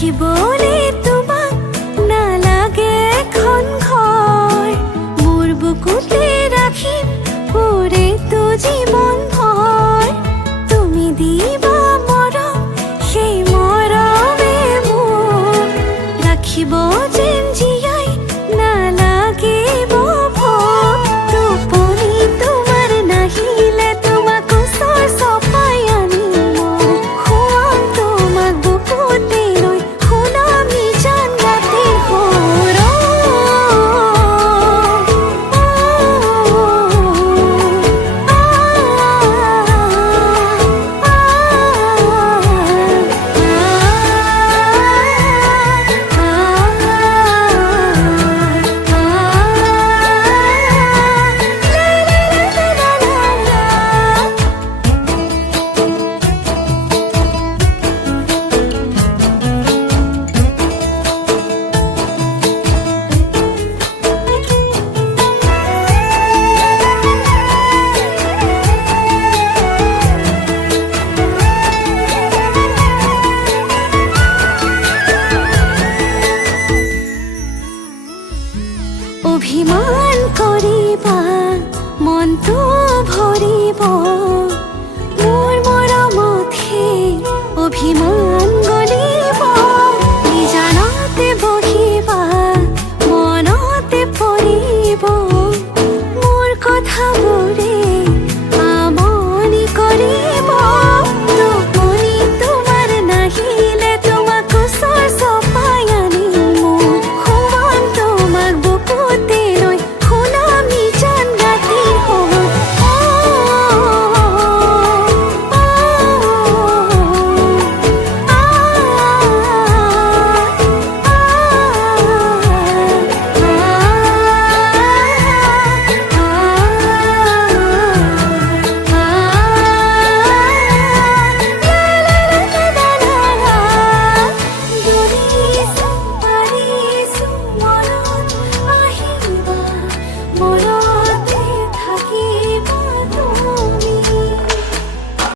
ৰাখিবলে তোমাক নালাগে এখন ঘৰ মোৰ বুকুতে ৰাখিম পুৰেতো জীৱন ভৰ তুমি দিবা মৰম সেই মৰমে মোৰ ৰাখিব যেন জীয়াই নালাগিব ভোক টোপনি তোমাৰ নাহিলে তোমাক ওচৰ চপাই আনিম মই খুৱাম তোমাক বুকুতে লৈ শুনাম নিজান ৰাতি অভিমান কৰিবা মনটো ভৰিব